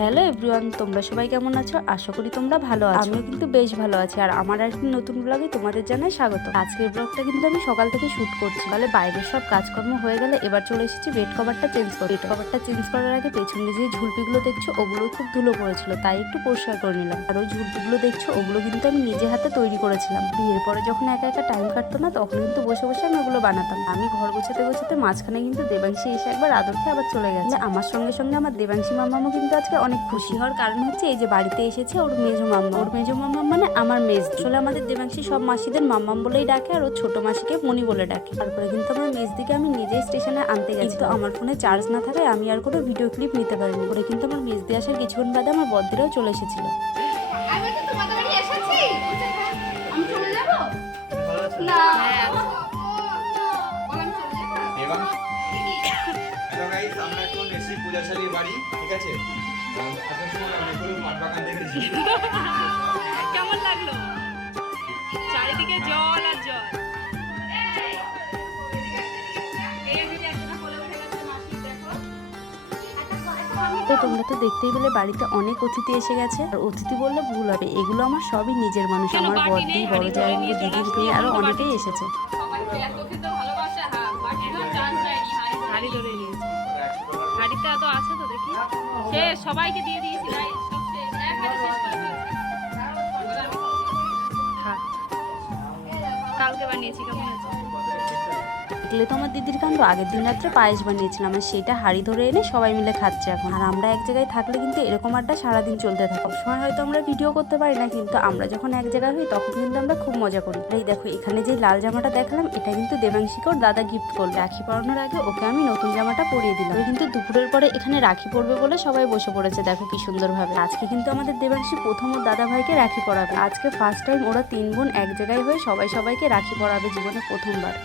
Hello everyone, তোমরা সবাই কেমন আছো? আশা করি তোমরা ভালো আছো। আমিও কিন্তু বেশ ভালো আছি। আর আমার একটি নতুন ব্লগে তোমাদের জানাই স্বাগত। আজকের ব্লগটা কিন্তু আমি সকাল থেকে শুট করছি। সকালে বাইরের সব কাজকর্ম হয়ে গেলে এবার চলে এসেছি বেড কভারটা চেঞ্জ করতে। বেড কভারটা চেঞ্জ করার আগে পেছনে যে ঝুলপিগুলো দেখছো ওগুলো খুব ধুলো পড়েছিল, তাই একটু পরিষ্কার করে নিলাম। আর ওই ঝুলপিগুলো দেখছো ওগুলো কিন্তু আমি নিজে হাতে তৈরি করেছিলাম। বিয়ের পরে যখন একা একা টাইম কাটতো না, তখন কিন্তু বসে বসে আমি ওগুলো বানাতাম। আমি ঘর গোছাতে গোছাতে মাঝখানে কিন্তু দেবাংশী এসে একবার আদর খেয়ে আবার চলে গেছে। আমার সঙ্গে সঙ্গে আমার দেবাংশী মামামও কিন্তু আজকে অনেক খুশি হওয়ার কারণ হচ্ছে এই যে বাড়িতে এসেছে ওর মেজো মাম্মা। ওর মেজো মাম্মা মানে আমার মেজ। আসলে আমাদের দেবাংশী সব মাসিদের মাম্মাম বলেই ডাকে, আর ওর ছোট মাসিকে মনি বলে ডাকে। তারপরে কিন্তু আমার মেজদিকে আমি নিজেই স্টেশনে আনতে গেছি, তো আমার ফোনে চার্জ না থাকায় আমি আর কোনো ভিডিও ক্লিপ নিতে পারিনি। পরে কিন্তু আমার মেজদি আসার কিছুক্ষণ বাদে আমার বদ্দিরাও চলে এসেছিল। কেমন লাগলো? চারিদিকে জল আর জল। তো তোমরা তো দেখতেই পেলে বাড়িতে অনেক অতিথি এসে গেছে। আর অতিথি বললে ভুল হবে, এগুলো আমার সবই নিজের মানুষ। আমার বদ্দি, বড় জামাই, দিদির মেয়ে আরো অনেকেই এসেছে। হাড়ি ধরে নিয়েছে। হাড়িতে এত আছে তো দেখি। সে সবাইকে দিয়ে দিয়েছি। সব শেষ। এক হাড়ি শেষ করে ফেলেছি। হ্যাঁ। কালকে বানিয়েছি, কেমন আছে? দেখলে তো আমার দিদির কাণ্ড। আগের দিন রাত্রে পায়েস বানিয়েছিলাম, আর সেটা হাঁড়ি ধরে এনে সবাই মিলে খাচ্ছে এখন। আর আমরা এক জায়গায় থাকলে কিন্তু এরকম আড্ডা সারাদিন চলতে থাকে। সবসময় হয়তো আমরা ভিডিও করতে পারি না, কিন্তু আমরা যখন এক জায়গায় হই তখন কিন্তু আমরা খুব মজা করি। এই দেখো এখানে যে লাল জামাটা দেখালাম, এটা কিন্তু দেবাংশীকে ওর দাদা গিফট করলো। রাখি পরানোর আগে ওকে আমি নতুন জামাটা পরিয়ে দিলাম। ও কিন্তু দুপুরের পরে এখানে রাখি পরবে বলে সবাই বসে পড়েছে। দেখো কি সুন্দর ভাবে। আজকে কিন্তু আমাদের দেবাংশী প্রথম ওর দাদা ভাইকে রাখি পরাবে। আজকে ফার্স্ট টাইম ওরা 3 বোন এক জায়গায় হয়ে সবাইকে রাখি পরাবে, জীবনে প্রথমবার।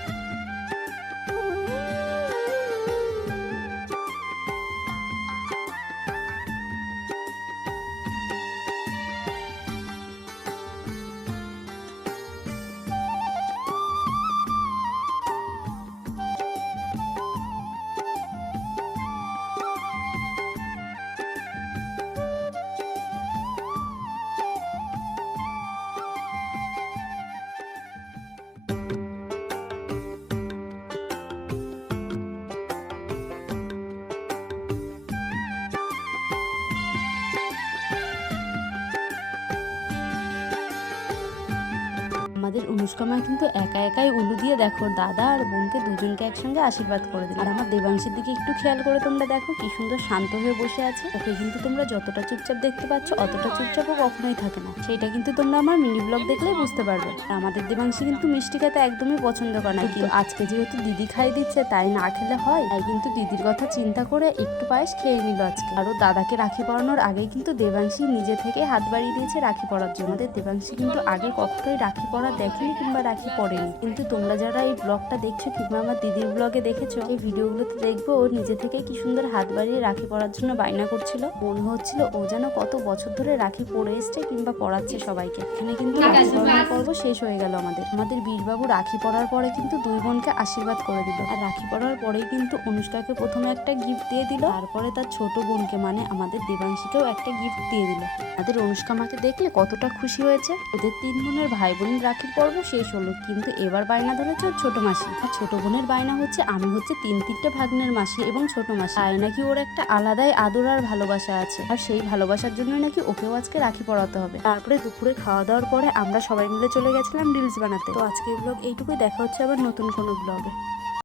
আমাদের অনুষ্কা মা কিন্তু একা একাই উলু দিয়ে দেখো দাদা আর বোনকে দুজনকে একসঙ্গে আশীর্বাদ করে দিল। আর আমার দেবাংশীর দিকে একটু খেয়াল করে তোমরা দেখো কি সুন্দর শান্ত হয়ে বসে আছে। ওকে কিন্তু তোমরা যতটা চুপচাপ দেখতে পাচ্ছ অতটা চুপচাপ ও কখনোই থাকে না। সেটা কিন্তু তোমরা আমার মিনি ব্লগ দেখলেই বুঝতে পারবে। আর আমাদের দেবাংশী কিন্তু মিষ্টি খেতে একদমই পছন্দ করে না, কিন্তু আজকে যেহেতু দিদি খাই দিচ্ছে তাই না খেলে হয়। তাই কিন্তু দিদির কথা চিন্তা করে একটু পায়েস খেয়ে নিল আজকে। আর ও দাদাকে রাখি পরানোর আগেই কিন্তু দেবাংশী নিজে থেকে হাত বাড়িয়ে দিয়েছে রাখি পরার জন্য। আমাদের দেবাংশী কিন্তু আগে কখনোই রাখি পরা দেখেনি কিংবা রাখি পড়েনি, কিন্তু তোমরা যারা এই ব্লগটা দেখছো কিংবা আমার দিদির ব্লগে দেখেছো, এই ভিডিওগুলোতে দেখবো ও নিজে থেকে কি সুন্দর হাত বাড়িয়ে রাখি পরার জন্য বায়না করছিল। মনে হচ্ছিল ও যেন কত বছর ধরে রাখি পরে এসছে কিংবা পড়াচ্ছে সবাইকে। এখানে কিন্তু রাখি পরানোর পর্ব শেষ হয়ে গেল। আমাদের বীরবাবু রাখি পরার পরে কিন্তু 2 বোনকে আশীর্বাদ করে দিল। আর রাখি পরার পরেই কিন্তু অনুষ্কাকে প্রথমে একটা গিফট দিয়ে দিল, তারপরে তার ছোট বোনকে মানে আমাদের দেবাংশীকেও একটা গিফট দিয়ে দিল। আমাদের অনুষ্কা মাকে দেখলে কতটা খুশি হয়েছে। ওদের 3 বোনের ভাই বোন রাখির পর্ব শেষ হলো, কিন্তু এবার বায়না ধরেছে ছোট মাসি। আর ছোট বোনের বায়না হচ্ছে আমি হচ্ছে 3 ভাগ্নের মাসি এবং ছোট মাসি, তাই নাকি ওর একটা আলাদাই আদর আর ভালোবাসা আছে। আর সেই ভালোবাসার জন্য নাকি ওকেও আজকে রাখি পরাতে হবে। তারপরে দুপুরে খাওয়া দাওয়ার পরে আমরা সবাই মিলে চলে গেছিলাম রিলস বানাতে। তো আজকের ব্লগ এইটুকুই, দেখা হচ্ছে আবার নতুন কোনো ব্লগে।